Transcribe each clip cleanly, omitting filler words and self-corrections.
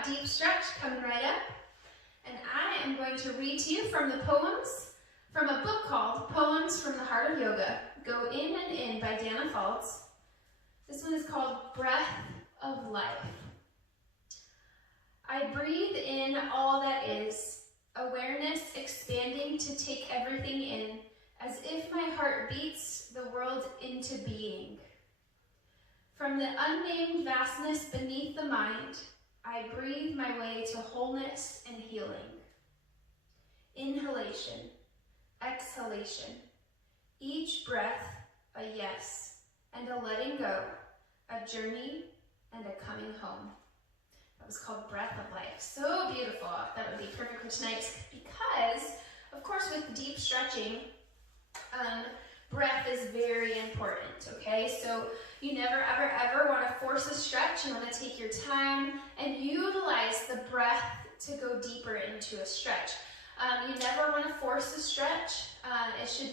that deep stretch coming right up. And I am going to read to you from the poems from a book called Poems from the Heart of Yoga. Go In and In by Dana Faltz. This one is called Breath of Life. I breathe in all that is, awareness expanding to take everything in, as if my heart beats the world into being. From the unnamed vastness beneath the mind, I breathe my way to wholeness and healing. Inhalation, exhalation, each breath a yes and a letting go, a journey and a coming home. That was called Breath of Life. So beautiful. That would be perfect for tonight because, of course, with deep stretching, breath is very important, okay? So you never, ever, ever want to force a stretch. You want to take your time and utilize the breath to go deeper into a stretch. You never want to force a stretch.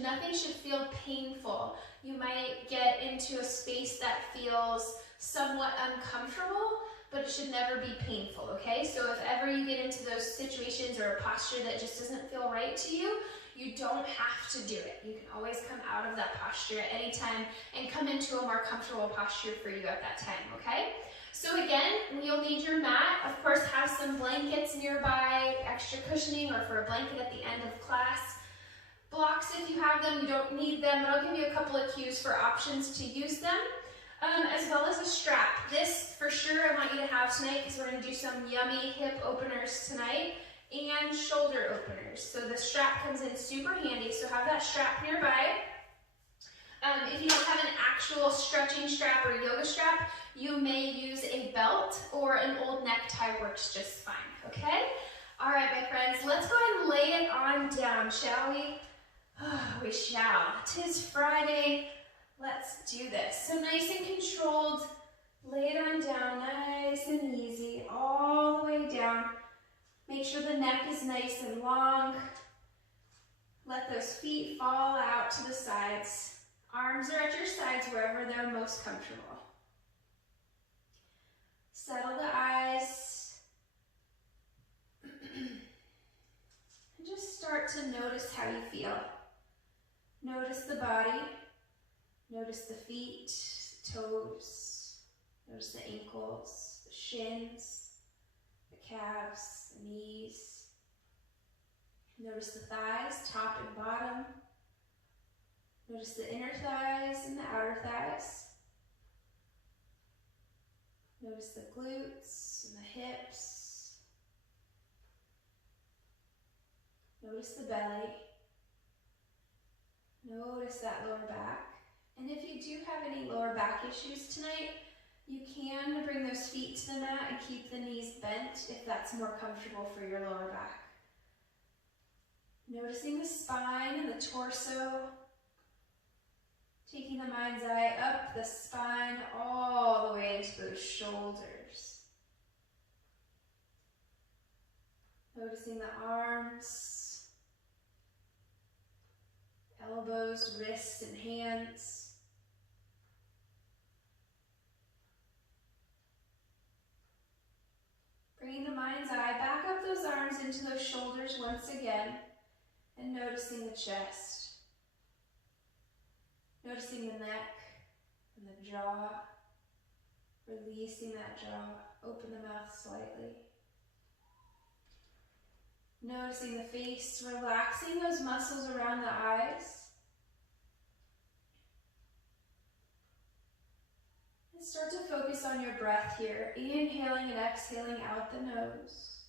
Nothing should feel painful. You might get into a space that feels somewhat uncomfortable, but it should never be painful, okay? So if ever you get into those situations or a posture that just doesn't feel right to you, you don't have to do it. You can always come out of that posture at any time and come into a more comfortable posture for you at that time, okay? So again, you'll need your mat. Of course, have some blankets nearby, extra cushioning, or for a blanket at the end of class. Blocks if you have them, you don't need them, but I'll give you a couple of cues for options to use them, as well as a strap. This, for sure, I want you to have tonight because we're going to do some yummy hip openers tonight and shoulder openers. So the strap comes in super handy, so have that strap nearby. If you don't have an actual stretching strap or yoga strap, you may use a belt or an old necktie works just fine, okay? All right, my friends, let's go ahead and lay it on down, shall we? Oh, we shall. 'Tis Friday. Let's do this. So nice and controlled. Lay it on down, nice and easy, all the way down. Make sure the neck is nice and long. Let those feet fall out to the sides. Arms are at your sides wherever they're most comfortable. Settle the eyes. And just start to notice how you feel. Notice the body. Notice the feet, toes. Notice the ankles, the shins, the calves, the knees. Notice the thighs, top and bottom. Notice the inner thighs and the outer thighs. Notice the glutes and the hips. Notice the belly. Notice that lower back. And if you do have any lower back issues tonight, you can bring those feet to the mat and keep the knees bent if that's more comfortable for your lower back. Noticing the spine and the torso. Taking the mind's eye up the spine all the way into those shoulders. Noticing the arms, elbows, wrists, and hands. Bringing the mind's eye back up those arms into those shoulders once again, and noticing the chest. Noticing the neck and the jaw, releasing that jaw, open the mouth slightly. Noticing the face, relaxing those muscles around the eyes. And start to focus on your breath here, inhaling and exhaling out the nose.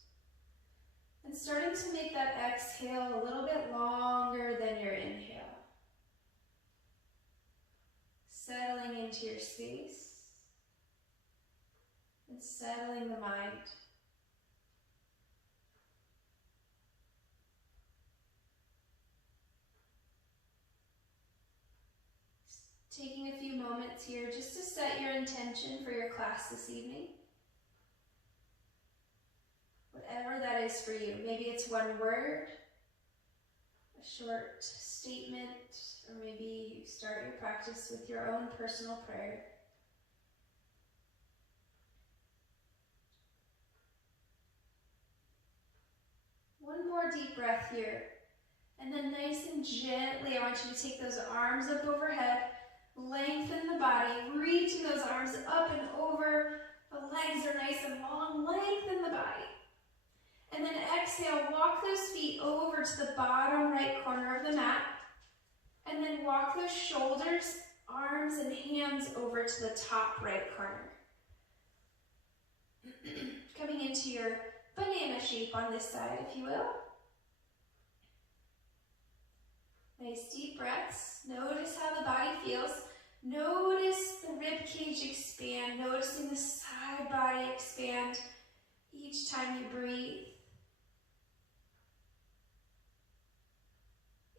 And starting to make that exhale a little bit longer than your inhale. Settling into your space and settling the mind. Taking a few moments here just to set your intention for your class this evening. Whatever that is for you. Maybe it's one word, a short statement, or maybe you start your practice with your own personal prayer. more deep breath here. And then nice and gently, I want you to take those arms up overhead, lengthen the body, reaching those arms up and over. The legs are nice and long, lengthen the body. And then exhale, walk those feet over to the bottom right corner of the mat. And then walk those shoulders, arms, and hands over to the top right corner. Coming into your banana shape on this side, if you will. Nice deep breaths. Notice how the body feels. Notice the rib cage expand. Noticing the side body expand each time you breathe.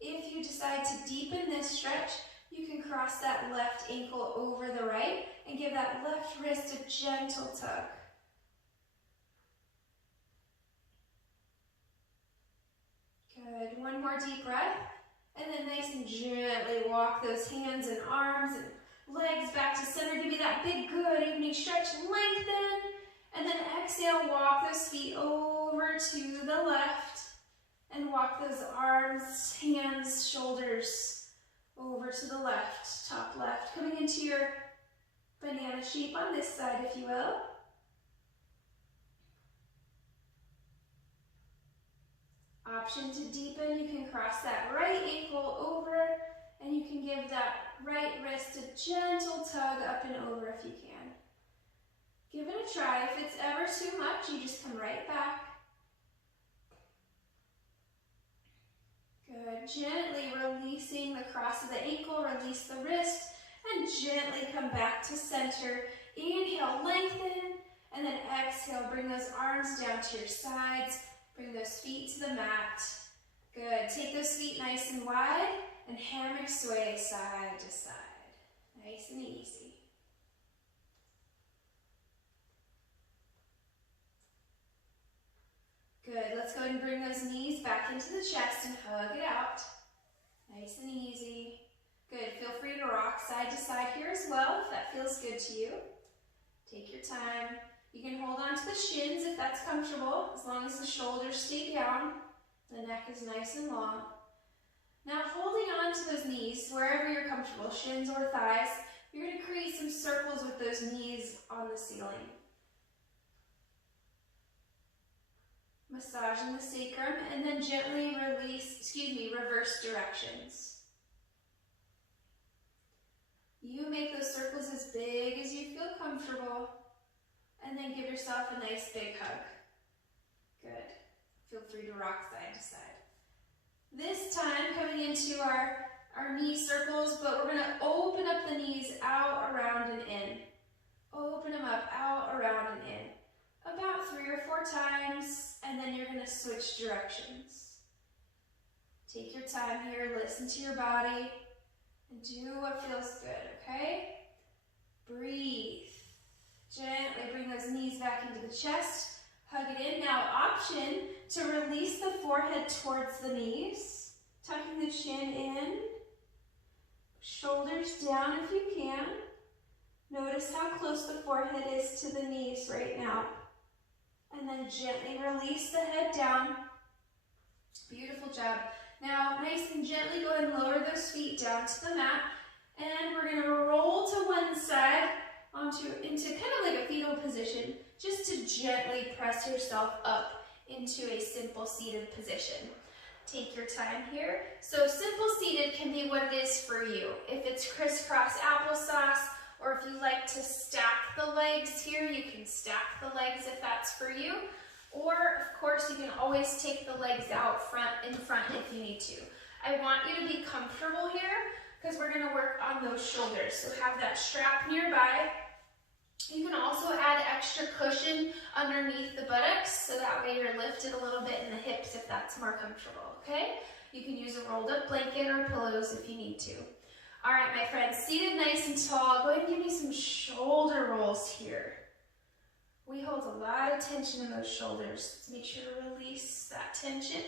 If you decide to deepen this stretch, you can cross that left ankle over the right and give that left wrist a gentle tug. Good. One more deep breath. And then nice and gently walk those hands and arms and legs back to center. Give me that big, good evening stretch. Lengthen. And then exhale, walk those feet over to the left. And walk those arms, hands, shoulders over to the left, top left. Coming into your banana shape on this side, if you will. Option to deepen, you can cross that right ankle over and you can give that right wrist a gentle tug up and over if you can. Give it a try. If it's ever too much, you just come right back. Good. Gently releasing the cross of the ankle, release the wrist, and gently come back to center. Inhale, lengthen, and then exhale, bring those arms down to your sides. Bring those feet to the mat. Good. Take those feet nice and wide and hammock sway side to side. Nice and easy. Good. Let's go ahead and bring those knees back into the chest and hug it out. Nice and easy. Good. Feel free to rock side to side here as well if that feels good to you. Take your time. You can hold on to the shins if that's comfortable, as long as the shoulders stay down. The neck is nice and long. Now holding on to those knees, wherever you're comfortable, shins or thighs, you're going to create some circles with those knees on the ceiling. Massaging the sacrum and then gently reverse directions. You make those circles as big as you feel comfortable. And then give yourself a nice big hug. Good. Feel free to rock side to side. This time, coming into our knee circles, but we're going to open up the knees out, around, and in. Open them up, out, around, and in. About 3 or 4 times, and then you're going to switch directions. Take your time here, listen to your body, and do what feels good, okay? Breathe. Gently bring those knees back into the chest. Hug it in. Now option to release the forehead towards the knees. Tucking the chin in. Shoulders down if you can. Notice how close the forehead is to the knees right now. And then gently release the head down. Beautiful job. Now nice and gently go ahead and lower those feet down to the mat. And we're going to roll to one side into kind of like a fetal position, just to gently press yourself up into a simple seated position. Take your time here. So simple seated can be what it is for you. If it's crisscross applesauce, or if you like to stack the legs here, you can stack the legs if that's for you. Or of course you can always take the legs out in front if you need to. I want you to be comfortable here, because we're going to work on those shoulders. So have that strap nearby. You can also add extra cushion underneath the buttocks, so that way you're lifted a little bit in the hips if that's more comfortable, okay? You can use a rolled up blanket or pillows if you need to. All right, my friends, seated nice and tall. Go ahead and give me some shoulder rolls here. We hold a lot of tension in those shoulders. Let's make sure to release that tension.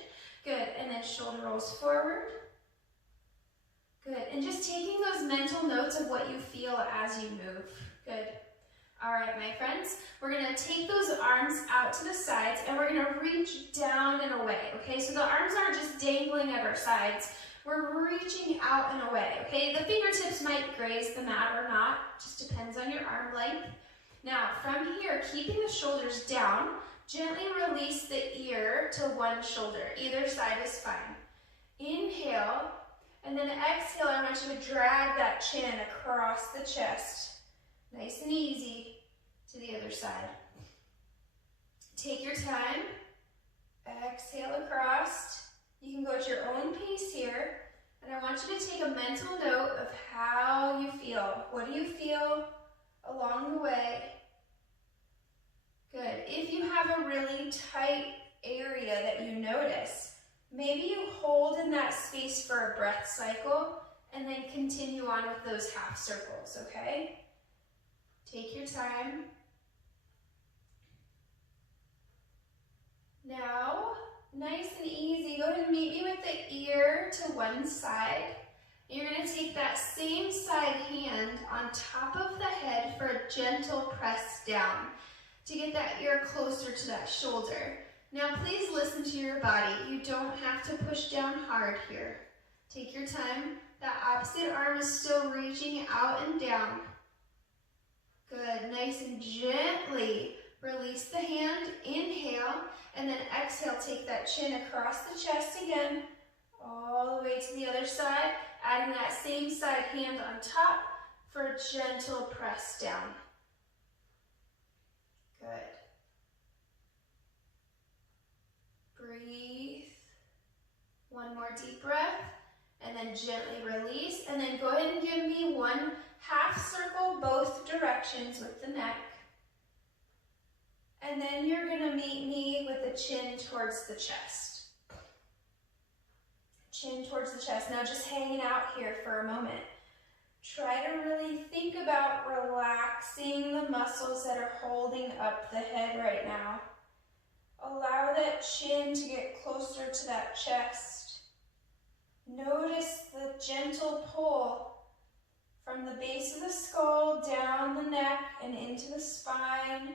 Good, and then shoulder rolls forward. Good, and just taking those mental notes of what you feel as you move. Good. All right, my friends, we're gonna take those arms out to the sides and we're gonna reach down and away, okay? So the arms aren't just dangling at our sides, we're reaching out and away, okay? The fingertips might graze the mat or not, just depends on your arm length. Now, from here, keeping the shoulders down, gently release the ear to one shoulder. Either side is fine. Inhale, and then exhale, I want you to drag that chin across the chest. Nice and easy to the other side. Take your time. Exhale across. You can go at your own pace here. And I want you to take a mental note of how you feel. What do you feel along the way? Good. If you have a really tight area that you notice, maybe you hold in that space for a breath cycle and then continue on with those half circles, okay? Take your time. Now, nice and easy, go ahead and meet me with the ear to one side. You're going to take that same side hand on top of the head for a gentle press down to get that ear closer to that shoulder. Now, please listen to your body. You don't have to push down hard here. Take your time. That opposite arm is still reaching out and down. Good, nice and gently release the hand, inhale, and then exhale, take that chin across the chest again, all the way to the other side, adding that same side hand on top for a gentle press down. Good. Breathe. One more deep breath, and then gently release, and then go ahead and give me one half circle both directions with the neck. And then you're gonna meet me with the chin towards the chest. Chin towards the chest. Now just hanging out here for a moment. Try to really think about relaxing the muscles that are holding up the head right now. Allow that chin to get closer to that chest. Notice the gentle pull from the base of the skull, down the neck, and into the spine,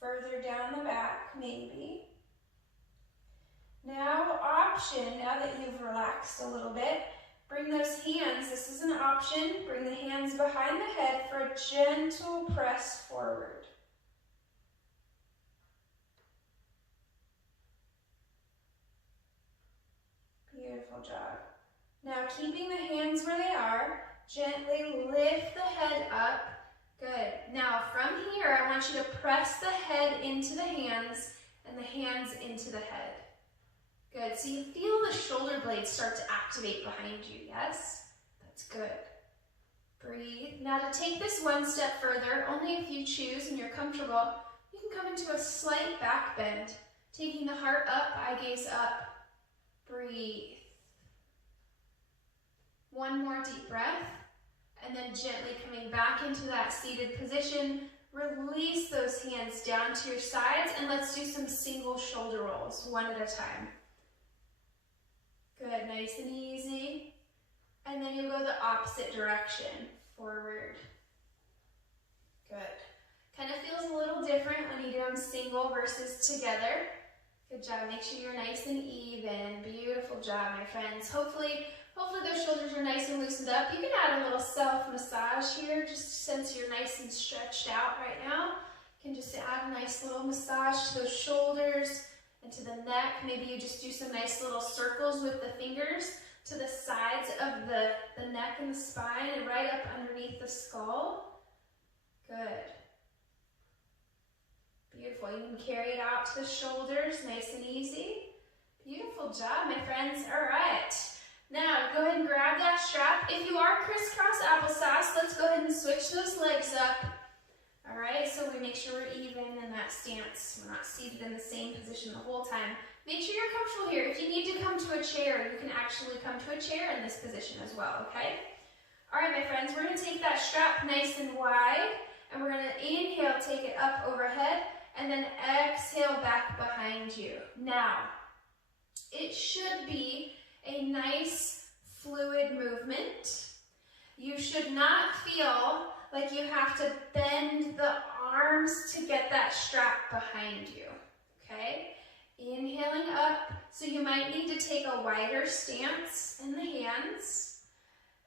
further down the back, maybe. Now, option, now that you've relaxed a little bit, bring those hands, this is an option, bring the hands behind the head for a gentle press forward. Beautiful job. Now, keeping the hands where they are, gently lift the head up. Good. Now from here, I want you to press the head into the hands and the hands into the head. Good. So you feel the shoulder blades start to activate behind you. Yes? That's good. Breathe. Now to take this one step further, only if you choose and you're comfortable, you can come into a slight back bend. Taking the heart up, eye gaze up. Breathe. One more deep breath, and then gently coming back into that seated position, release those hands down to your sides, and let's do some single shoulder rolls, one at a time. Good, nice and easy. And then you'll go the opposite direction, forward. Good. Kind of feels a little different when you do them single versus together. Good job, make sure you're nice and even. Beautiful job, my friends. Hopefully those shoulders are nice and loosened up. You can add a little self-massage here, just since you're nice and stretched out right now. You can just add a nice little massage to those shoulders and to the neck. Maybe you just do some nice little circles with the fingers to the sides of the neck and the spine and right up underneath the skull. Good. Beautiful. You can carry it out to the shoulders, nice and easy. Beautiful job, my friends. All right. Now, go ahead and grab that strap. If you are crisscross applesauce, let's go ahead and switch those legs up. All right, so we make sure we're even in that stance. We're not seated in the same position the whole time. Make sure you're comfortable here. If you need to come to a chair, you can actually come to a chair in this position as well, okay? All right, my friends, we're gonna take that strap nice and wide, and we're gonna inhale, take it up overhead, and then exhale back behind you. Now, it should be a nice fluid movement. You should not feel like you have to bend the arm arms to get that strap behind you, okay? Inhaling up, so you might need to take a wider stance in the hands.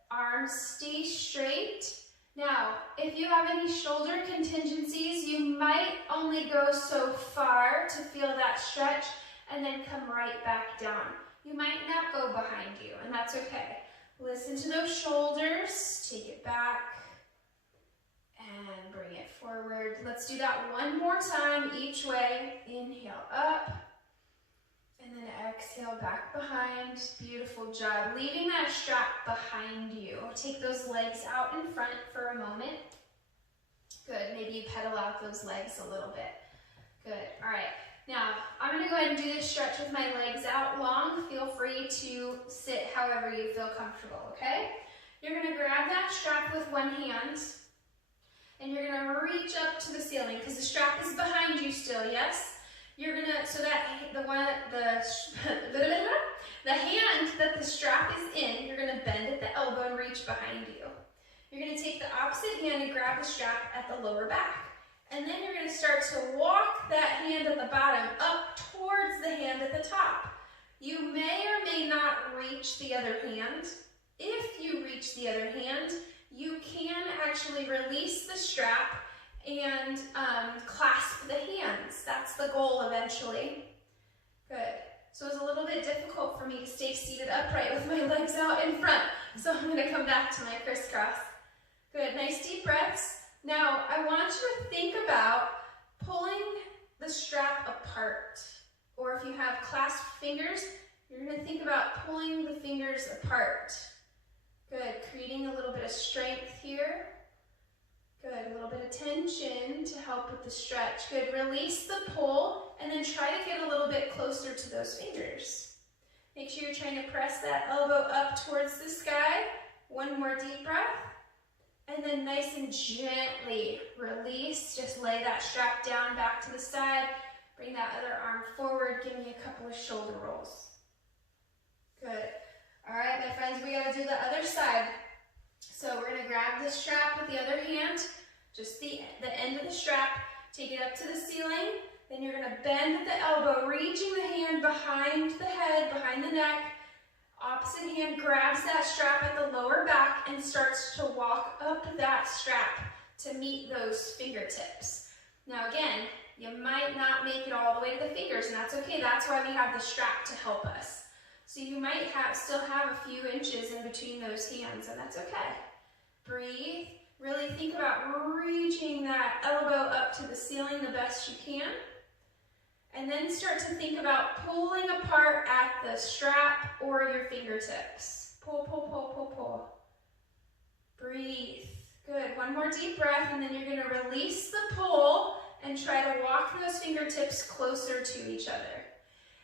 Arms stay straight. Now, if you have any shoulder contingencies, you might only go so far to feel that stretch and then come right back down. You might not go behind you, and that's okay. Listen to those shoulders, take it back, and bring it forward. Let's do that one more time each way. Inhale up, and then exhale back behind. Beautiful job. Leaving that strap behind you. Take those legs out in front for a moment. Good. Maybe you pedal out those legs a little bit. Good. All right. Now, I'm going to go ahead and do this stretch with my legs out long. Feel free to sit however you feel comfortable, okay? You're going to grab that strap with one hand, and you're going to reach up to the ceiling because the strap is behind you still, yes? You're going to, so that the hand that the strap is in, you're going to bend at the elbow and reach behind you. You're going to take the opposite hand and grab the strap at the lower back. And then you're going to start to walk that hand at the bottom up towards the hand at the top. You may or may not reach the other hand. If you reach the other hand, you can actually release the strap and clasp the hands. That's the goal eventually. Good. So it's a little bit difficult for me to stay seated upright with my legs out in front. So I'm going to come back to my crisscross. Good. Nice deep breaths. Now, I want you to think about pulling the strap apart. Or if you have clasped fingers, you're going to think about pulling the fingers apart. Good. Creating a little bit of strength here. Good. A little bit of tension to help with the stretch. Good. Release the pull and then try to get a little bit closer to those fingers. Make sure you're trying to press that elbow up towards the sky. One more deep breath. And then nice and gently release. Just lay that strap down back to the side. Bring that other arm forward. Give me a couple of shoulder rolls. Good. All right, my friends, we got to do the other side. So we're going to grab the strap with the other hand, just the end of the strap, take it up to the ceiling. Then you're going to bend at the elbow, reaching the hand behind the head, behind the neck. Opposite hand grabs that strap at the lower back and starts to walk up that strap to meet those fingertips. Now again, you might not make it all the way to the fingers, and that's okay. That's why we have the strap to help us. So you might still have a few inches in between those hands, and that's okay. Breathe. Really think about reaching that elbow up to the ceiling the best you can. And then start to think about pulling apart at the strap or your fingertips. Pull, pull, pull, pull, pull. Breathe. Good. One more deep breath, and then you're going to release the pull and try to walk those fingertips closer to each other.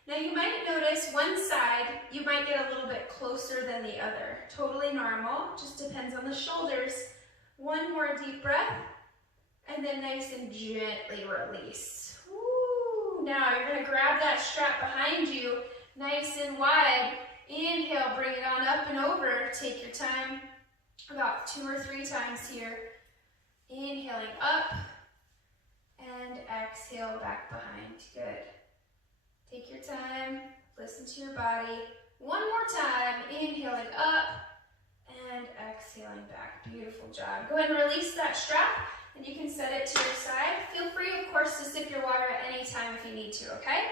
Now you might notice one side, you might get a little bit closer than the other. Totally normal, just depends on the shoulders. One more deep breath, and then nice and gently release. Now you're going to grab that strap behind you, nice and wide. Inhale, bring it on up and over. Take your time, about 2 or 3 times here. Inhaling up, and exhale back behind. Good. Take your time, listen to your body. One more time, inhaling up, and exhaling back. Beautiful job. Go ahead and release that strap. And you can set it to your side. Feel free, of course, to sip your water at any time if you need to, okay?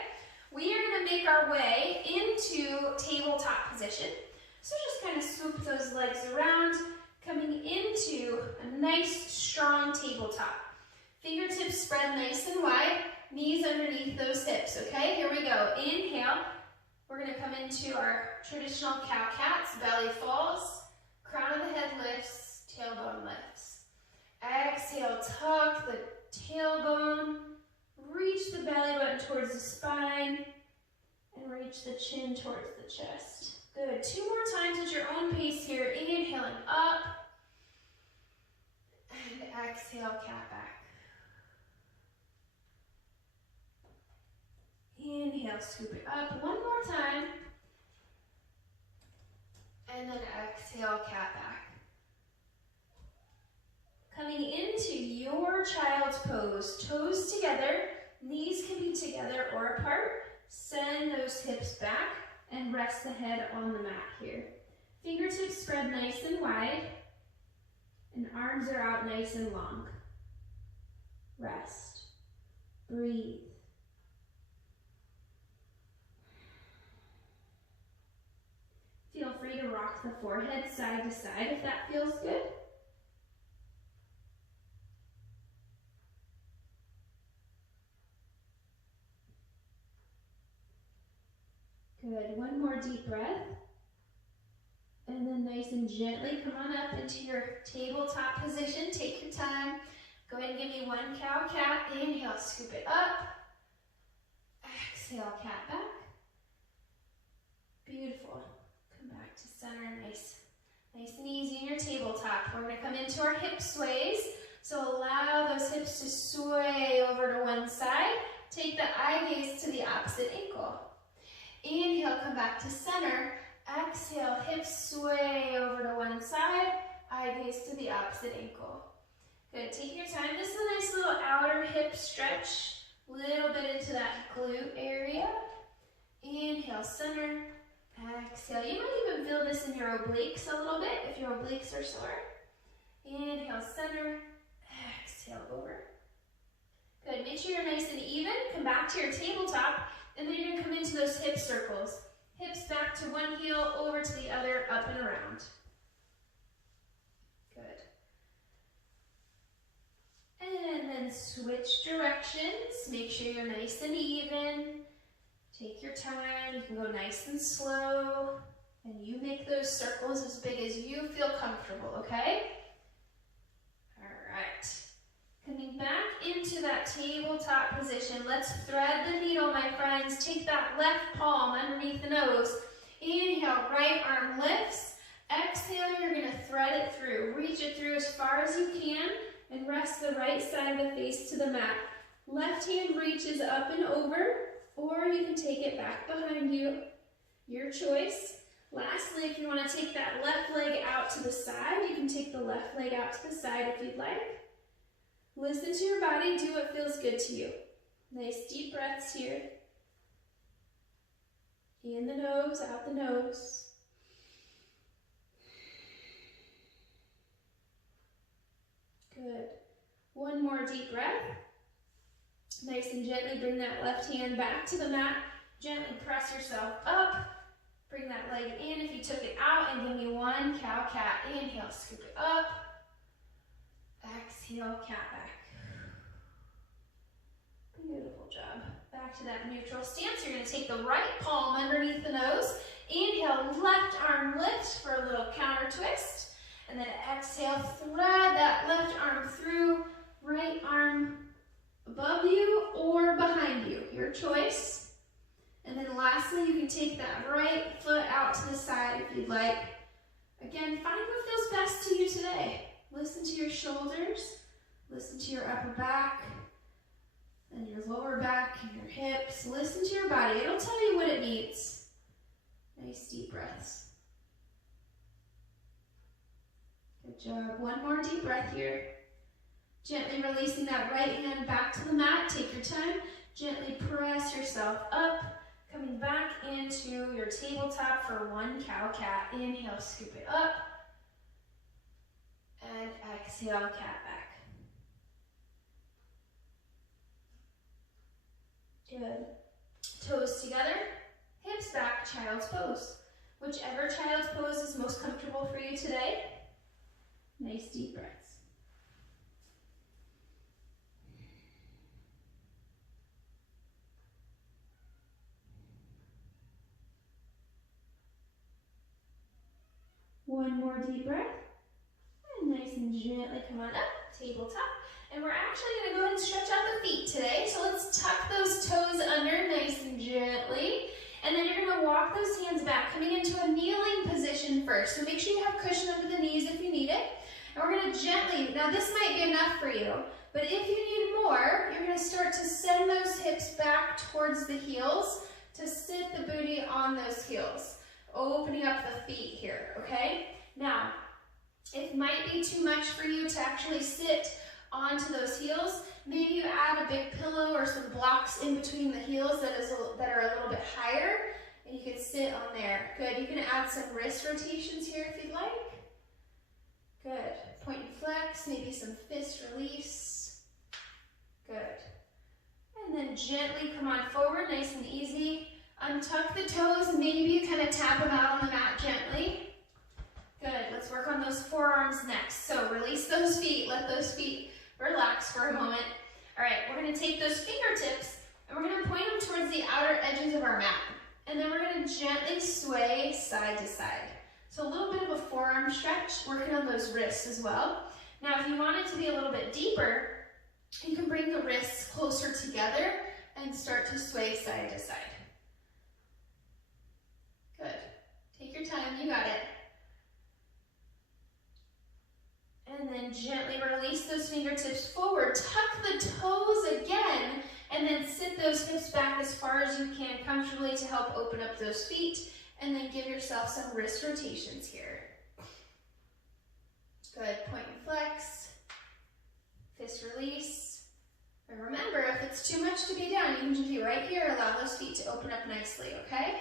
We are going to make our way into tabletop position. So just kind of swoop those legs around, coming into a nice, strong tabletop. Fingertips spread nice and wide, knees underneath those hips, okay? Here we go. Inhale. We're going to come into our traditional cow-cats. Belly falls, crown of the head lifts, tailbone lifts. Exhale, tuck the tailbone, reach the belly button towards the spine, and reach the chin towards the chest. Good. 2 more times at your own pace here. Inhaling up, and exhale, cat back. Inhale, scoop it up. One more time, and then exhale, cat back. Coming into your child's pose. toes. Toes together, knees can be together or apart. Send those hips back and rest the head on the mat here. Fingertips spread nice and wide, and arms are out nice and long. Rest. Breathe. Feel free to rock the forehead side to side if that feels good. Good. One more deep breath. And then nice and gently come on up into your tabletop position. Take your time. Go ahead and give me one cow-cat. Inhale, scoop it up. Exhale, cat back. Beautiful. Come back to center. Nice and easy in your tabletop. We're going to come into our hip sways. So allow those hips to sway over to one side. Take the eye gaze to the opposite ankle. Inhale, come back to center. Exhale, hips sway over to one side. Eye gaze to the opposite ankle. Good, take your time. This is a nice little outer hip stretch. Little bit into that glute area. Inhale, center. Exhale. You might even feel this in your obliques a little bit if your obliques are sore. Inhale, center. Exhale, over. Good, make sure you're nice and even. Come back to your tabletop, and then you're going to come into those hip circles. Hips back to one heel, over to the other, up and around. Good. And then switch directions. Make sure you're nice and even. Take your time. You can go nice and slow. And you make those circles as big as you feel comfortable, okay? All right. Coming back into that tabletop position. Let's thread the needle, my friends. Take that left palm underneath the nose. Inhale, right arm lifts. Exhale, you're going to thread it through. Reach it through as far as you can and rest the right side of the face to the mat. Left hand reaches up and over, or you can take it back behind you. Your choice. Lastly, if you want to take that left leg out to the side, you can take the left leg out to the side if you'd like. Listen to your body, do what feels good to you. Nice deep breaths here. In the nose, out the nose. Good. One more deep breath. Nice and gently bring that left hand back to the mat. Gently press yourself up. Bring that leg in if you took it out, and give me one cow-cat. Inhale, scoop it up. Exhale, cat back. Beautiful job. Back to that neutral stance. You're going to take the right palm underneath the nose. Inhale, left arm lifts for a little counter twist. And then exhale, thread that left arm through, right arm above you or behind you. Your choice. And then lastly, you can take that right foot out to the side if you'd like. Again, find what feels best to you today. Listen to your shoulders, listen to your upper back, and your lower back and your hips. Listen to your body. It'll tell you what it needs. Nice deep breaths. Good job. One more deep breath here. Gently releasing that right hand back to the mat. Take your time. Gently press yourself up. Coming back into your tabletop for one cow-cat. Inhale, scoop it up. And exhale, cat back. Good. Toes together, hips back, child's pose. Whichever child's pose is most comfortable for you today. Nice deep breaths. One more deep breath. And nice and gently come on up, tabletop. And we're actually going to go ahead and stretch out the feet today. So let's tuck those toes under nice and gently. And then you're going to walk those hands back, coming into a kneeling position first. So make sure you have cushion under the knees if you need it. And we're going to gently, now this might be enough for you, but if you need more, you're going to start to send those hips back towards the heels to sit the booty on those heels. Opening up the feet here, okay? Now, it might be too much for you to actually sit onto those heels. Maybe you add a big pillow or some blocks in between the heels that are a little bit higher, and you can sit on there. Good. You can add some wrist rotations here if you'd like. Good. Point and flex, maybe some fist release. Good. And then gently come on forward, nice and easy. Untuck the toes, maybe you kind of tap them out on the mat gently. Good. Let's work on those forearms next. So release those feet, let those feet relax for a moment. All right, we're going to take those fingertips and we're going to point them towards the outer edges of our mat. And then we're going to gently sway side to side. So a little bit of a forearm stretch, working on those wrists as well. Now, if you want it to be a little bit deeper, you can bring the wrists closer together and start to sway side to side. Good. Take your time, you got it. And then gently release those fingertips forward. Tuck the toes again, and then sit those hips back as far as you can comfortably to help open up those feet. And then give yourself some wrist rotations here. Good. Point and flex. Fist release. And remember, if it's too much to be down, you can just be right here. Allow those feet to open up nicely, okay?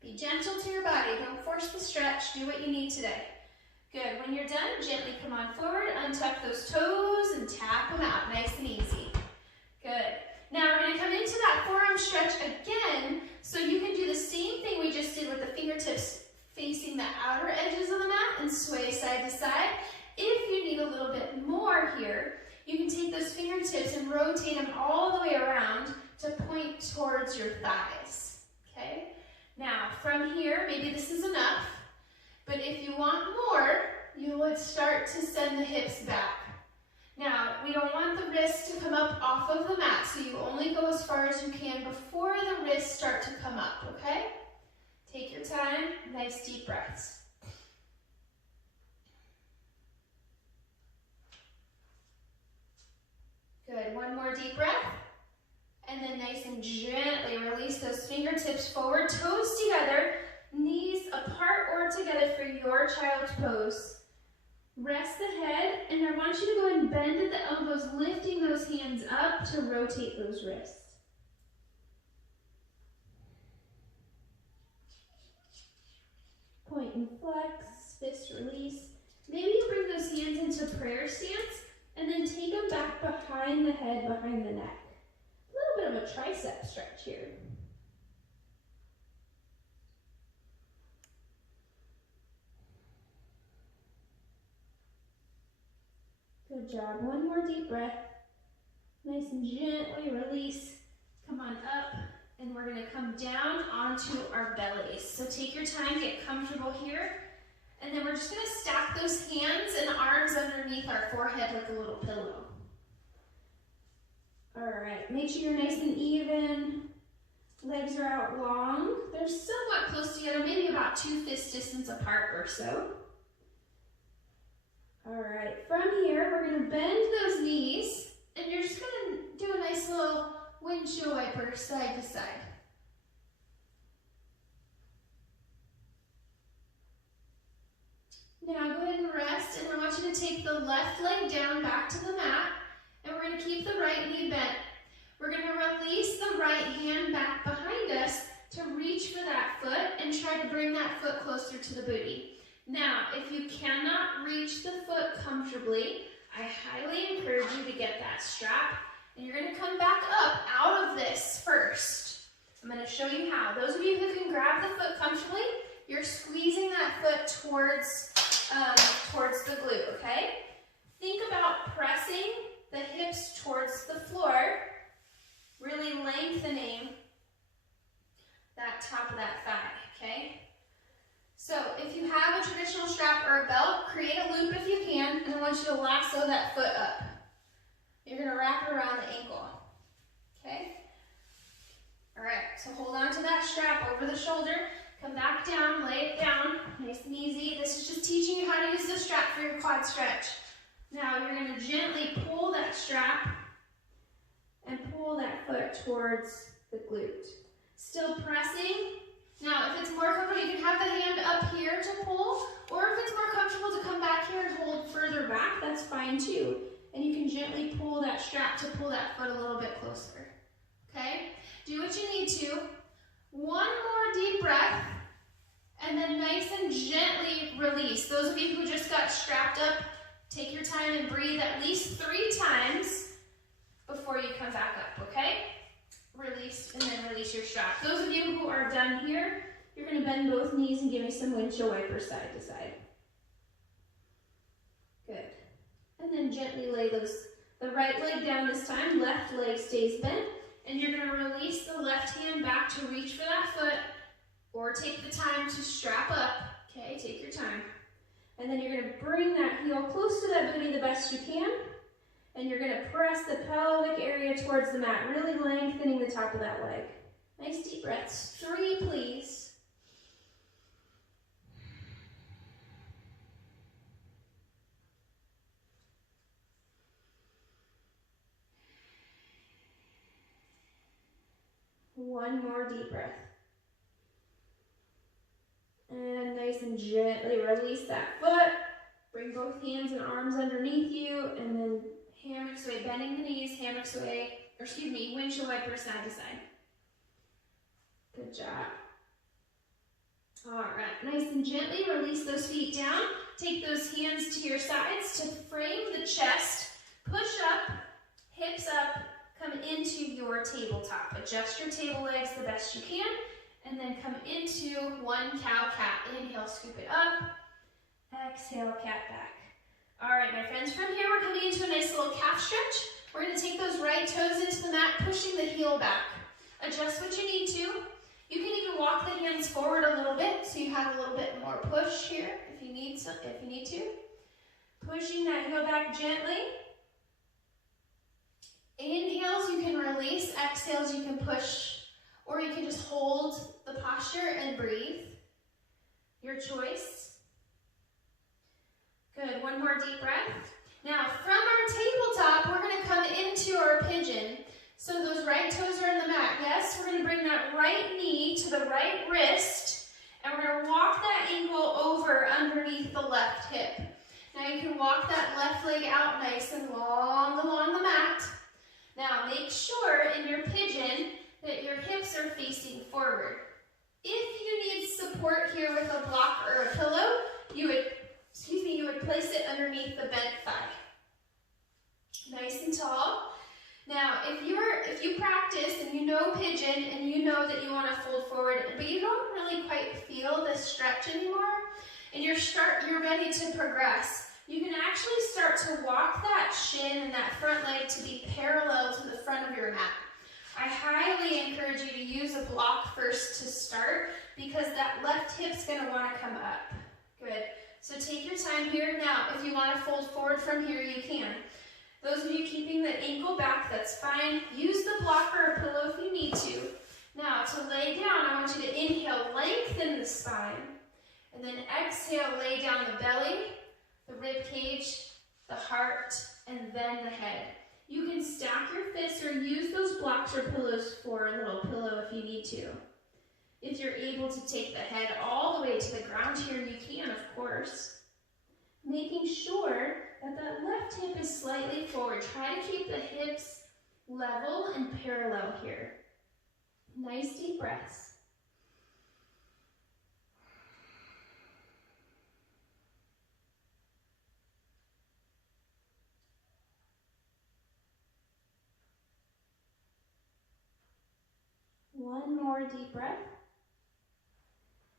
Be gentle to your body. Don't force the stretch. Do what you need today. Good. When you're done, gently come on forward, untuck those toes, and tap them out nice and easy. Good. Now we're going to come into that forearm stretch again, so you can do the same thing we just did with the fingertips facing the outer edges of the mat and sway side to side. If you need a little bit more here, you can take those fingertips and rotate them all the way around to point towards your thighs. Okay? Now from here, maybe this is enough. But if you want more, you would start to send the hips back. Now, we don't want the wrists to come up off of the mat, so you only go as far as you can before the wrists start to come up, okay? Take your time, nice deep breaths. Good, one more deep breath. And then nice and gently release those fingertips forward, toes together, knees apart or together for your child's pose. Rest the head, and I want you to go and bend at the elbows, lifting those hands up to rotate those wrists. Point and flex, fist release. Maybe you bring those hands into prayer stance, and then take them back behind the head, behind the neck. A little bit of a tricep stretch here. Good job. One more deep breath. Nice and gently release. Come on up, and we're going to come down onto our bellies. So take your time, get comfortable here, and then we're just going to stack those hands and arms underneath our forehead like a little pillow. All right, make sure you're nice and even. Legs are out long. They're somewhat close together, maybe about 2 fist distance apart or so. All right, from here, we're going to bend those knees, and you're just going to do a nice little windshield wiper side to side. Now go ahead and rest, and I want you to take the left leg down back to the mat, and we're going to keep the right knee bent. We're going to release the right hand back behind us to reach for that foot and try to bring that foot closer to the booty. Now, if you cannot reach the foot comfortably, I highly encourage you to get that strap, and you're going to come back up out of this first. I'm going to show you how. Those of you who can grab the foot comfortably, you're squeezing that foot towards the glute, okay? Think about pressing the hips towards the floor, really lengthening that top of that thigh, okay? So if you have a traditional strap or a belt, create a loop if you can, and I want you to lasso that foot up. You're going to wrap it around the ankle, okay? All right, so hold on to that strap over the shoulder, come back down, lay it down, nice and easy. This is just teaching you how to use the strap for your quad stretch. Now you're going to gently pull that strap and pull that foot towards the glute. Still pressing. Now, if it's more comfortable, you can have the hand up here to pull, or if it's more comfortable to come back here and hold further back, that's fine too. and you can gently pull that strap to pull that foot a little bit closer. Okay? Do what you need to. One more deep breath, and then nice and gently release. Those of you who just got strapped up, take your time and breathe at least 3 times before you come back up, okay? Release, and then release your strap. Those of you who are done here, you're going to bend both knees and give me some windshield wipers side to side. Good. And then gently lay the right leg down this time, left leg stays bent, and you're going to release the left hand back to reach for that foot, or take the time to strap up, okay? Take your time. And then you're going to bring that heel close to that booty the best you can, and you're going to press the pelvic area towards the mat, really lengthening the top of that leg. Nice deep breaths. 3, please. One more deep breath. And nice and gently release that foot. Bring both hands and arms underneath you, and then hammock sway, bending the knees, hammock sway, or excuse me, windshield wiper side to side. Good job. All right, nice and gently release those feet down. Take those hands to your sides to frame the chest. Push up, hips up, come into your tabletop. Adjust your table legs the best you can, and then come into one cow cat. Inhale, scoop it up. Exhale, cat back. All right, my friends, from here we're coming into a nice little calf stretch. We're going to take those right toes into the mat, pushing the heel back. Adjust what you need to. You can even walk the hands forward a little bit, so you have a little bit more push here if you need to. Pushing that heel back gently. Inhales, you can release. Exhales, you can push, or you can just hold the posture and breathe. Your choice. Good, one more deep breath. Now, from our tabletop, we're going to come into our pigeon. So those right toes are in the mat. Yes, we're going to bring that right knee to the right wrist, and we're going to walk that ankle over underneath the left hip. Now you can walk that left leg out nice and long along the mat. Now make sure in your pigeon that your hips are facing forward. If you need support here with a block or a pillow, you would place it underneath the bent thigh. Nice and tall. Now, if you practice and you know pigeon and you know that you want to fold forward, but you don't really quite feel the stretch anymore, and you're ready to progress, you can actually start to walk that shin and that front leg to be parallel to the front of your mat. I highly encourage you to use a block first to start, because that left hip's going to want to come up. Good. So take your time here. Now, if you want to fold forward from here, you can. Those of you keeping the ankle back, that's fine. Use the block or a pillow if you need to. Now, to lay down, I want you to inhale, lengthen the spine, and then exhale, lay down the belly, the rib cage, the heart, and then the head. You can stack your fists or use those blocks or pillows for a little pillow if you need to. If you're able to take the head all the way to the ground here, you can, of course. Making sure that that left hip is slightly forward. Try to keep the hips level and parallel here. Nice deep breaths. One more deep breath.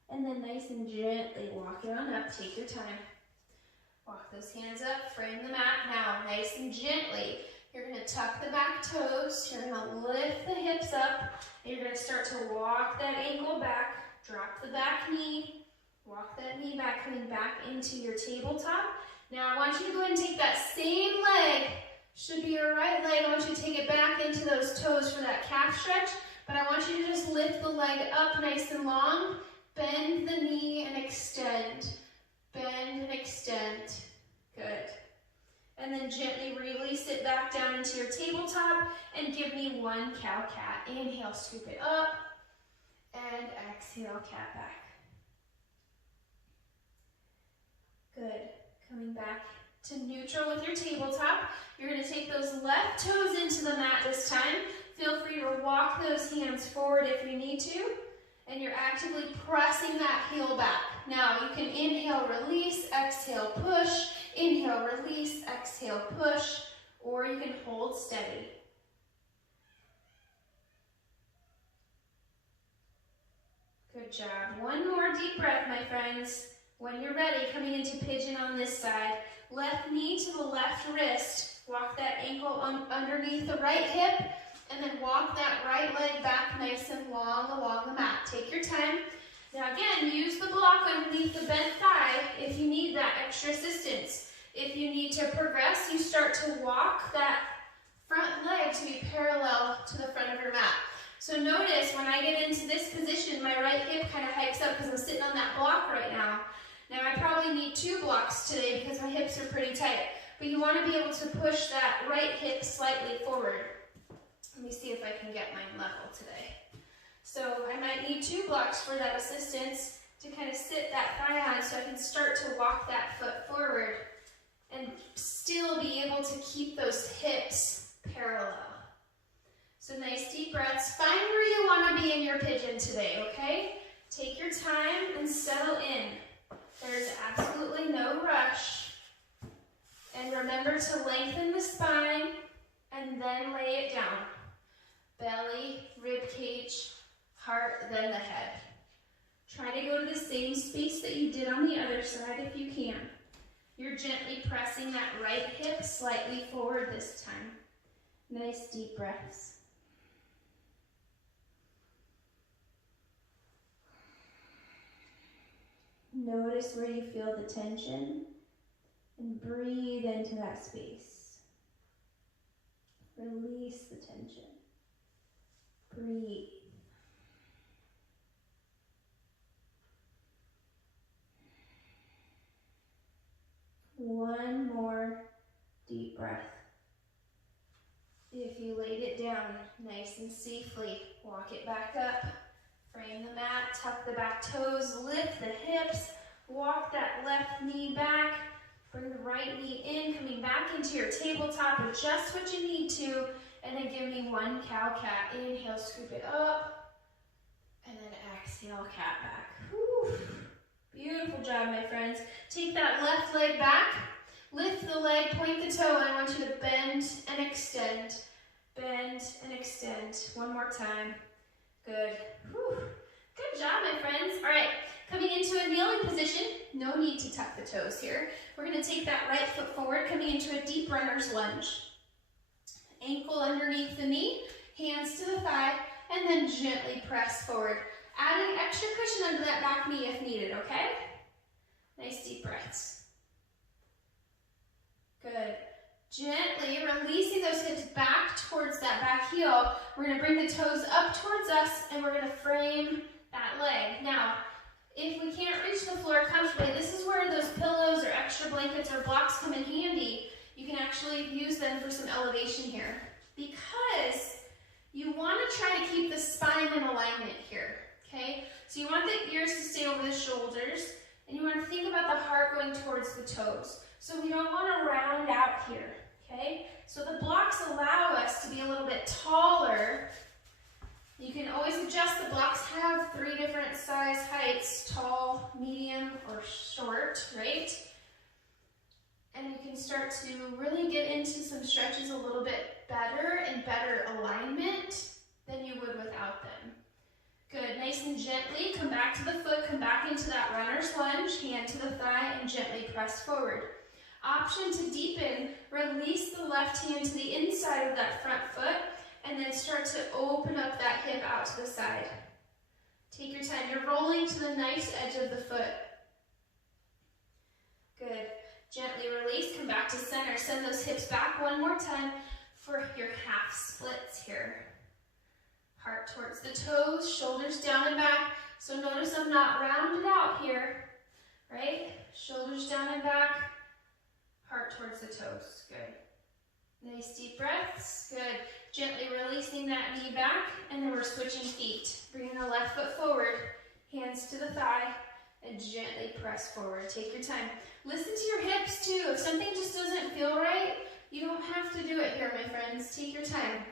And then nice and gently walk it on up. Take your time. Walk those hands up, frame the mat. Now, nice and gently, you're going to tuck the back toes. You're going to lift the hips up. And you're going to start to walk that ankle back. Drop the back knee. Walk that knee back, coming back into your tabletop. Now, I want you to go ahead and take that same leg. Should be your right leg. I want you to take it back into those toes for that calf stretch. But I want you to just lift the leg up nice and long. Bend the knee and extend. Bend and extend. Good. And then gently release it back down into your tabletop and give me one cow cat. Inhale, scoop it up. And exhale, cat back. Good. Coming back to neutral with your tabletop. You're going to take those left toes into the mat this time. Feel free to walk those hands forward if you need to. And you're actively pressing that heel back. Now you can inhale, release, exhale, push. Inhale, release, exhale, push. Or you can hold steady. Good job. One more deep breath, my friends. When you're ready, coming into pigeon on this side. Left knee to the left wrist. Walk that ankle underneath the right hip. And then walk that right leg back nice and long along the mat. Take your time. Now again, use the block underneath the bent thigh if you need that extra assistance. If you need to progress, you start to walk that front leg to be parallel to the front of your mat. So notice when I get into this position, my right hip kind of hikes up because I'm sitting on that block right now. Now I probably need 2 blocks today because my hips are pretty tight. But you want to be able to push that right hip slightly forward. Let me see if I can get mine level today. So I might need 2 blocks for that assistance to kind of sit that thigh on so I can start to walk that foot forward and still be able to keep those hips parallel. So nice deep breaths. Find where you want to be in your pigeon today, okay? Take your time and settle in. There's absolutely no rush. And remember to lengthen the spine and then lay it down. Belly, rib cage, heart, then the head. Try to go to the same space that you did on the other side if you can. You're gently pressing that right hip slightly forward this time. Nice deep breaths. Notice where you feel the tension and breathe into that space. Release the tension. Breathe. One more deep breath. If you laid it down nice and safely, walk it back up. Frame the mat, tuck the back toes, lift the hips, walk that left knee back, bring the right knee in, coming back into your tabletop, adjust what you need to, and then give me 1 cow-cat. Inhale, scoop it up, and then exhale, cat back. Whew. Beautiful job, my friends. Take that left leg back, lift the leg, point the toe, and I want you to bend and extend. Bend and extend. One more time. Good. Whew. Good job, my friends. All right, coming into a kneeling position. No need to tuck the toes here. We're going to take that right foot forward, coming into a deep runner's lunge. Ankle underneath the knee, hands to the thigh, and then gently press forward. Adding extra cushion under that back knee if needed, okay? Nice deep breaths. Good. Gently releasing those hips back towards that back heel. We're going to bring the toes up towards us and we're going to frame that leg. Now, if we can't reach the floor comfortably, this is where those pillows or extra blankets or blocks come in handy. You can actually use them for some elevation here because you want to try to keep the spine in alignment here, okay? So you want the ears to stay over the shoulders and you want to think about the heart going towards the toes. So we don't want to round out here, okay? So the blocks allow us to be a little bit taller. You can always adjust. The blocks have 3 different size heights, tall, medium, or short, right? And you can start to really get into some stretches a little bit better and better alignment than you would without them. Good, nice and gently, come back to the foot, come back into that runner's lunge, hand to the thigh, and gently press forward. Option to deepen, release the left hand to the inside of that front foot, and then start to open up that hip out to the side. Take your time, you're rolling to the nice edge of the foot. Good, gently release, come back to center, send those hips back one more time for your half splits here. Heart towards the toes, shoulders down and back. So notice I'm not rounded out here, right? Shoulders down and back, heart towards the toes, good. Nice deep breaths, good. Gently releasing that knee back, and then we're switching feet. Bringing the left foot forward, hands to the thigh, and gently press forward. Take your time. Listen to your hips too. If something just doesn't feel right, you don't have to do it here, my friends. Take your time.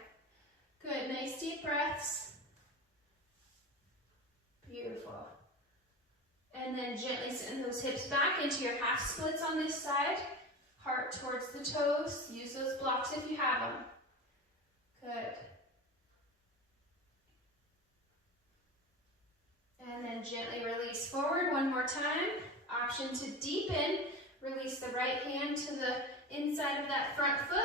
Good, nice deep breaths. Beautiful. And then gently send those hips back into your half splits on this side. Heart towards the toes. Use those blocks if you have them. Good. And then gently release forward one more time. Option to deepen. Release the right hand to the inside of that front foot,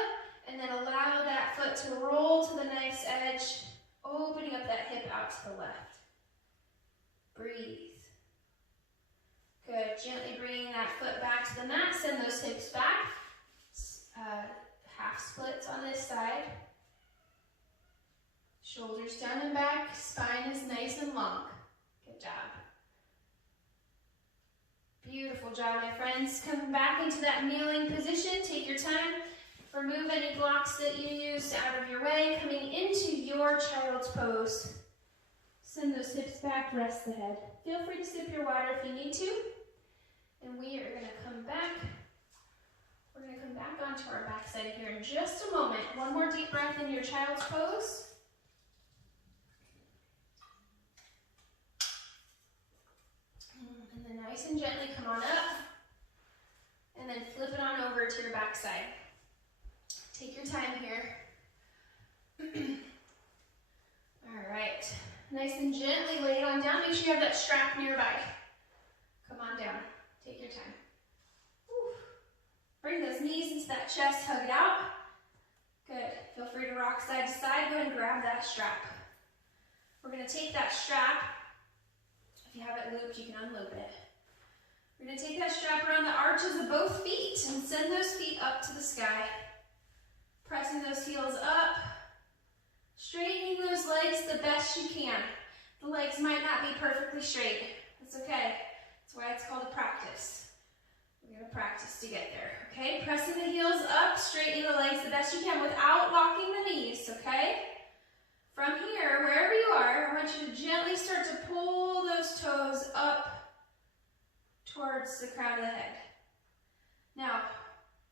and then allow that foot to roll to the nice edge, opening up that hip out to the left. Breathe. Good. Gently bringing that foot back to the mat. Send those hips back. Half splits on this side. Shoulders down and back. Spine is nice and long. Good job. Beautiful job, my friends. Come back into that kneeling position. Take your time. Remove any blocks that you used out of your way. Coming into your child's pose. Send those hips back, rest the head. Feel free to sip your water if you need to. And we are going to come back. We're going to come back onto our backside here in just a moment. One more deep breath in your child's pose. And then nice and gently come on up. And then flip it on over to your backside. Take your time here. All right. Nice and gently lay it on down. Make sure you have that strap nearby. Come on down. Take your time. Whew. Bring those knees into that chest. Hug it out. Good. Feel free to rock side to side. Go ahead and grab that strap. We're going to take that strap. If you have it looped, you can unloop it. We're going to take that strap around the arches of both feet and send those feet up to the sky. Pressing those heels up. Straightening those legs the best you can. The legs might not be perfectly straight. That's okay. That's why it's called a practice. We're going to practice to get there, okay? Pressing the heels up, straightening the legs the best you can without locking the knees, okay? From here, wherever you are, I want you to gently start to pull those toes up towards the crown of the head. Now,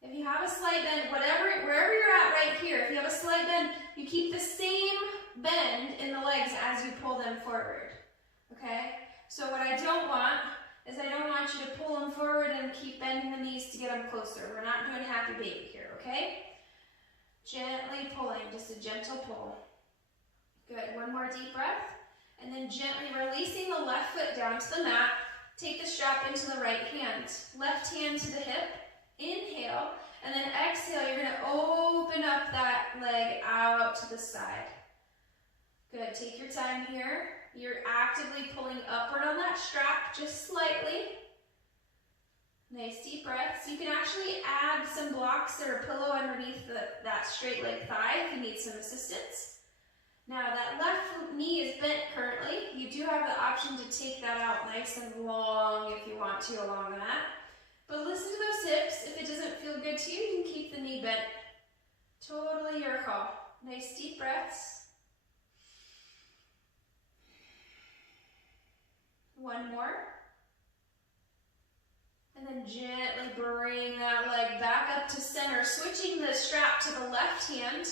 if you have a slight bend, wherever you're at right here, if you have a slight bend, you keep the same bend in the legs as you pull them forward, okay? So what I don't want is I don't want you to pull them forward and keep bending the knees to get them closer. We're not doing happy baby here, okay? Gently pulling, just a gentle pull. Good, one more deep breath. And then gently releasing the left foot down to the mat. Take the strap into the right hand. Left hand to the hip. Inhale, and then exhale, you're going to open up that leg out to the side. Good, take your time here. You're actively pulling upward on that strap, just slightly. Nice deep breaths. You can actually add some blocks or a pillow underneath that straight leg thigh if you need some assistance. Now that left knee is bent currently. You do have the option to take that out nice and long if you want to along that. But listen to those hips. If it doesn't feel good to you, you can keep the knee bent. Totally your call. Nice deep breaths. One more. And then gently bring that leg back up to center, switching the strap to the left hand.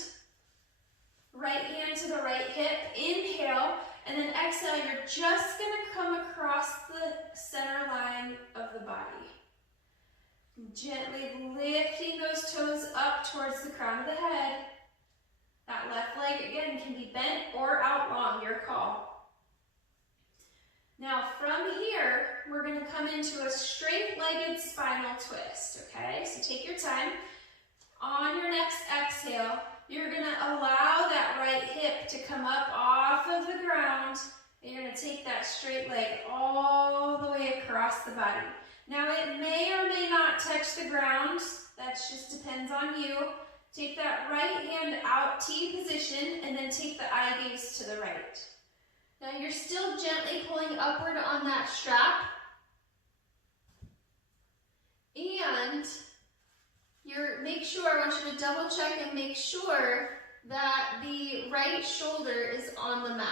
Right hand to the right hip. Inhale, and then exhale. You're just going to come across the center line of the body. Gently lifting those toes up towards the crown of the head. That left leg, again, can be bent or out long, your call. Now, from here, we're going to come into a straight-legged spinal twist, okay? So take your time. On your next exhale, you're going to allow that right hip to come up off of the ground, and you're going to take that straight leg all the way across the body. Now it may or may not touch the ground, that just depends on you. Take that right hand out, T position, and then take the eye gaze to the right. Now you're still gently pulling upward on that strap. And I want you to double check and make sure that the right shoulder is on the mat.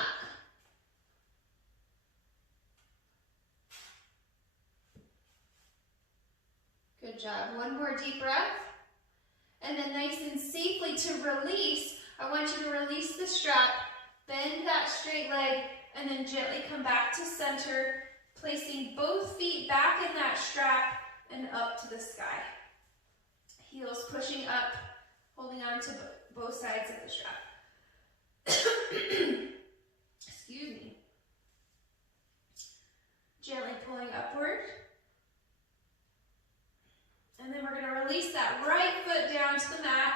job. One more deep breath. And then nice and safely to release, I want you to release the strap, bend that straight leg, and then gently come back to center, placing both feet back in that strap and up to the sky. Heels pushing up, holding on to both sides of the strap. Excuse me. Gently pulling upward. And then we're going to release that right foot down to the mat,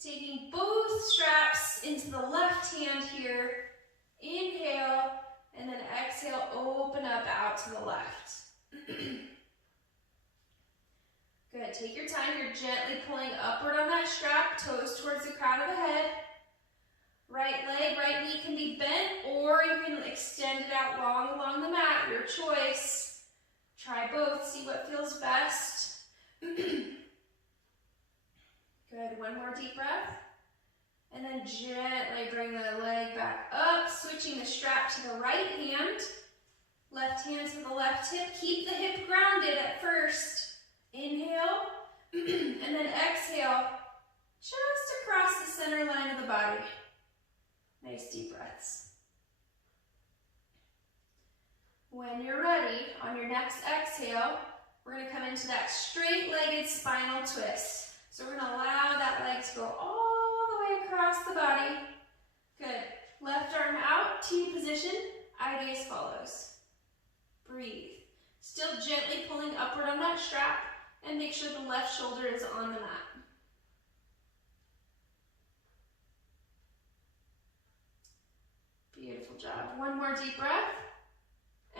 taking both straps into the left hand here. Inhale, and then exhale, open up out to the left. Good, take your time. You're gently pulling upward on that strap, toes towards the crown of the head. Right leg, right knee can be bent, or you can extend it out long along the mat, your choice. Try both, see what feels best. Good, one more deep breath. And then gently bring the leg back up, switching the strap to the right hand. Left hand to the left hip. Keep the hip grounded at first. Inhale, and then exhale, just across the center line of the body. Nice deep breaths. When you're ready, on your next exhale, we're going to come into that straight-legged spinal twist. So we're going to allow that leg to go all the way across the body. Good. Left arm out, T position, IB as follows. Breathe. Still gently pulling upward on that strap, and make sure the left shoulder is on the mat. Beautiful job. One more deep breath.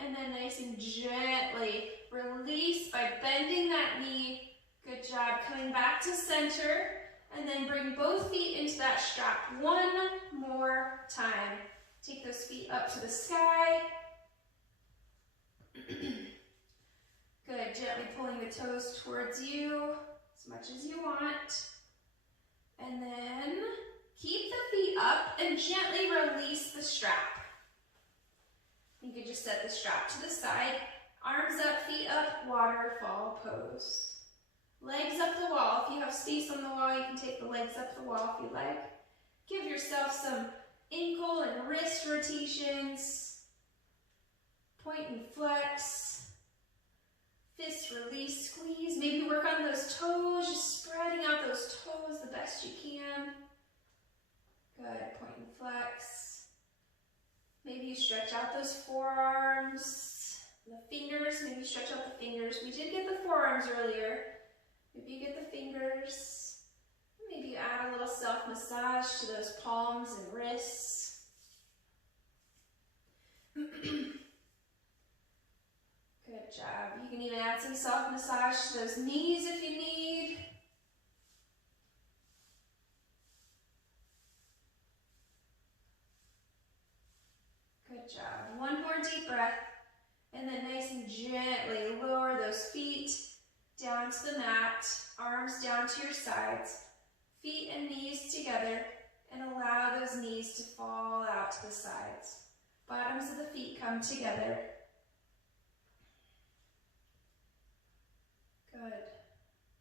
And then nice and gently release by bending that knee. Good job. Coming back to center. And then bring both feet into that strap one more time. Take those feet up to the sky. Good. Gently pulling the toes towards you as much as you want. And then keep the feet up and gently release the strap. You could just set the strap to the side, arms up, feet up, waterfall pose. Legs up the wall. If you have space on the wall, you can take the legs up the wall if you like. Give yourself some ankle and wrist rotations. Point and flex. Fist release, squeeze. Maybe work on those toes, just spreading out those toes the best you can. Good, point and flex. Maybe you stretch out those forearms, the fingers, maybe stretch out the fingers. We did get the forearms earlier. Maybe you get the fingers. Maybe you add a little self-massage to those palms and wrists. Good job. You can even add some self-massage to those knees if you need. Good job. One more deep breath. And then nice and gently lower those feet down to the mat. Arms down to your sides. Feet and knees together. And allow those knees to fall out to the sides. Bottoms of the feet come together. Good.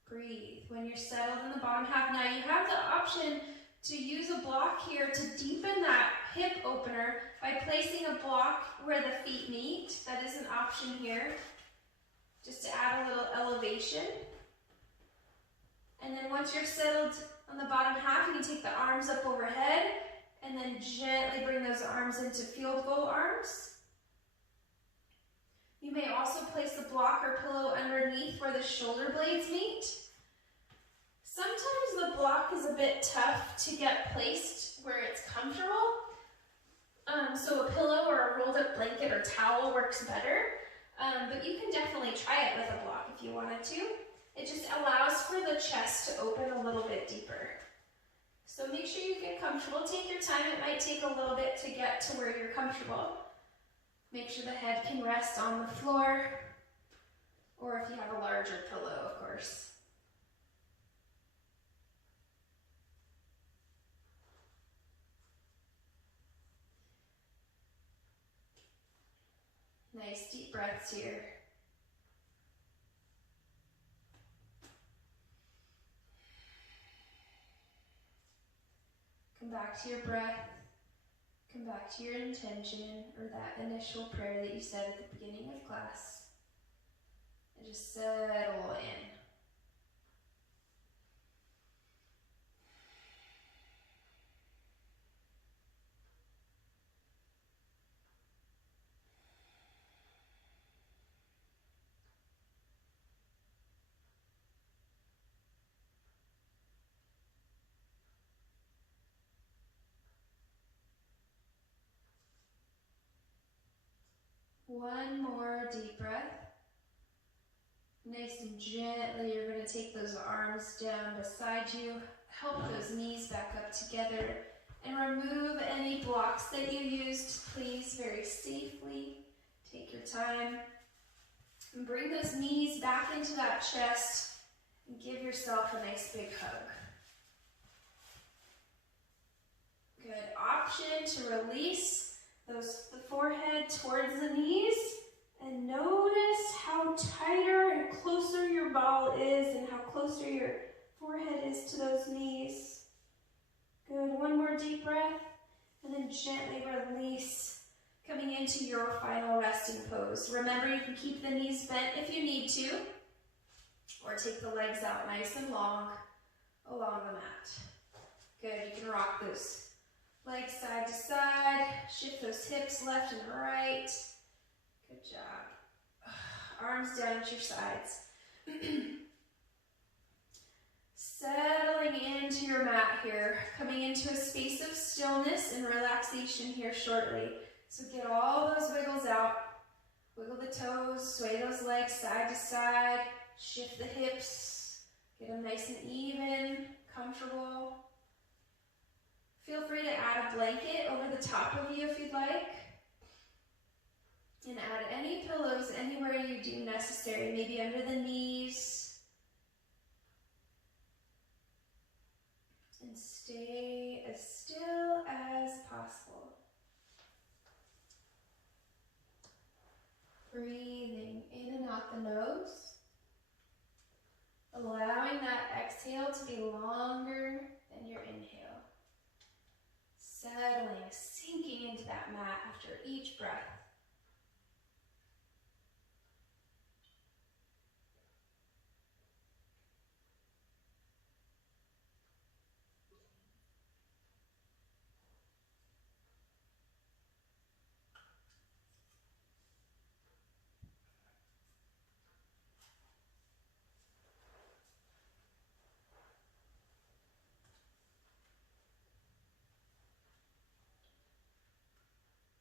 Breathe. When you're settled in the bottom half, now you have the option to use a block here to deepen that hip opener by placing a block where the feet meet. That is an option here, just to add a little elevation. And then once you're settled on the bottom half, you can take the arms up overhead and then gently bring those arms into field goal arms. You may also place a block or pillow underneath where the shoulder blades meet. Sometimes the block is a bit tough to get placed where it's comfortable. So a pillow or a rolled up blanket or towel works better. But you can definitely try it with a block if you wanted to. It just allows for the chest to open a little bit deeper. So make sure you get comfortable. Take your time. It might take a little bit to get to where you're comfortable. Make sure the head can rest on the floor, or if you have a larger pillow, of course. Nice deep breaths here. Come back to your breath. Come back to your intention or that initial prayer that you said at the beginning of class. And just settle in. One more deep breath. Nice and gently, you're going to take those arms down beside you. Help those knees back up together. And remove any blocks that you used, please, very safely. Take your time. And bring those knees back into that chest. And give yourself a nice big hug. Good option to release the forehead towards the knees. And notice how tighter and closer your ball is and how closer your forehead is to those knees. Good, one more deep breath, and then gently release, coming into your final resting pose. Remember, you can keep the knees bent if you need to, or take the legs out nice and long along the mat. Good, you can rock those legs side to side, shift those hips left and right. Good job. Arms down at your sides. Settling into your mat here, coming into a space of stillness and relaxation here shortly. So get all those wiggles out. Wiggle the toes, sway those legs side to side, shift the hips, get them nice and even, comfortable. Feel free to add a blanket over the top of you if you'd like. And add any pillows anywhere you deem necessary, maybe under the knees. And stay as still as possible. Breathing in and out the nose. Allowing that exhale to be longer than your inhale. Settling, sinking into that mat after each breath.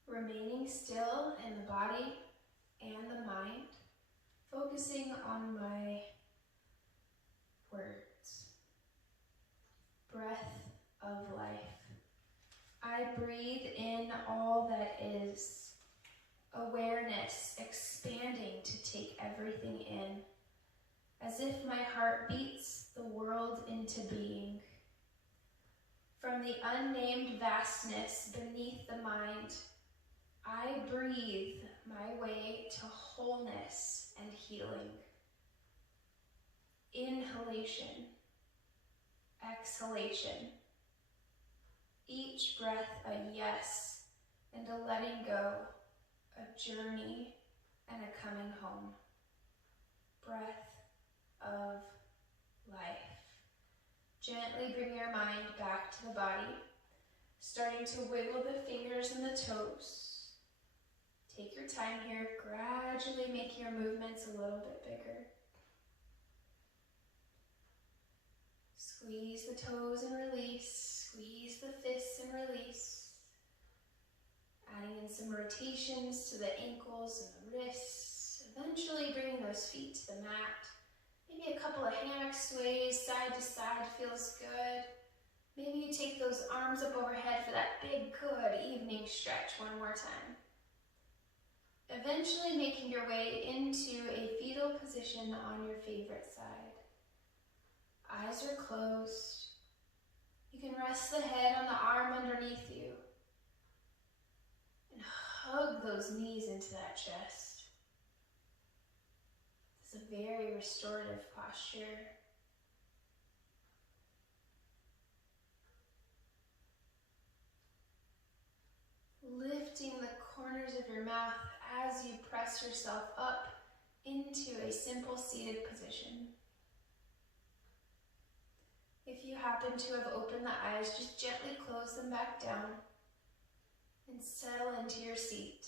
Remaining still in the body and the mind, focusing on my words. Breath of life. I breathe in all that is. Awareness expanding to take everything in. As if my heart beats the world into being. From the unnamed vastness beneath the mind, I breathe my way to wholeness and healing. Inhalation, exhalation. Each breath a yes and a letting go, a journey and a coming home. Breath of life. Gently bring your mind back to the body, starting to wiggle the fingers and the toes. Take your time here, gradually making your movements a little bit bigger. Squeeze the toes and release, squeeze the fists and release. Adding in some rotations to the ankles and the wrists, eventually bringing those feet to the mat. Maybe a couple of hammock sways side to side feels good. Maybe you take those arms up overhead for that big, good evening stretch one more time. Eventually making your way into a fetal position on your favorite side. Eyes are closed. You can rest the head on the arm underneath you. And hug those knees into that chest. It's a very restorative posture. corners of your mouth as you press yourself up into a simple seated position. If you happen to have opened the eyes, just gently close them back down and settle into your seat.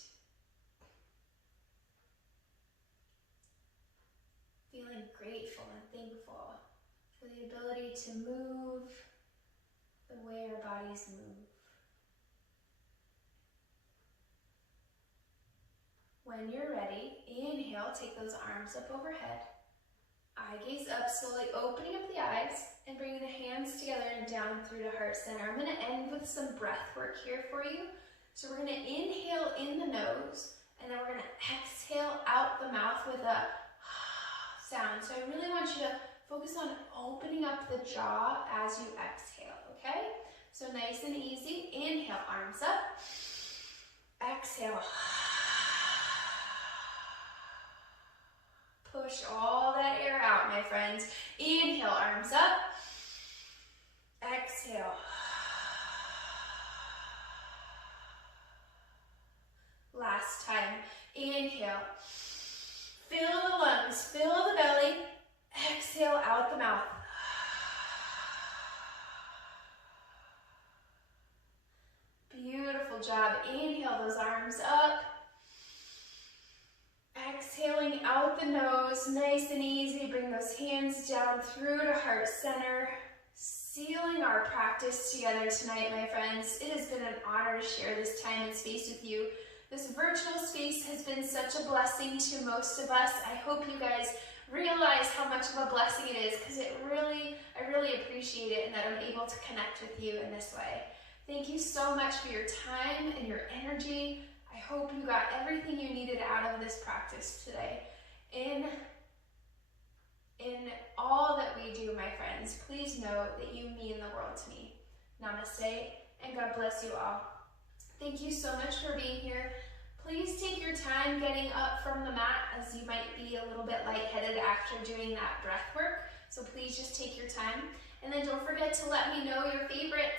Feeling grateful and thankful for the ability to move the way our bodies move. When you're ready, inhale, take those arms up overhead. Eye gaze up, slowly opening up the eyes and bringing the hands together and down through to heart center. I'm going to end with some breath work here for you. So we're going to inhale in the nose, and then we're going to exhale out the mouth with a sound. So I really want you to focus on opening up the jaw as you exhale, okay? So nice and easy. Inhale, arms up. Exhale. Push all that air out, my friends. Inhale, arms up. Exhale. Last time. Inhale. Fill the lungs, fill the belly. Exhale out the mouth. Beautiful job. Inhale those arms up. Exhaling out the nose, nice and easy. Bring those hands down through to heart center. Sealing our practice together tonight, my friends. It has been an honor to share this time and space with you. This virtual space has been such a blessing to most of us. I hope you guys realize how much of a blessing it is, because I really appreciate it, and that I'm able to connect with you in this way. Thank you so much for your time and your energy. I hope you got everything you needed out of this practice today. In all that we do, my friends, please know that you mean the world to me. Namaste, and God bless you all. Thank you so much for being here. Please take your time getting up from the mat, as you might be a little bit lightheaded after doing that breath work. So please just take your time. And then don't forget to let me know your favorites.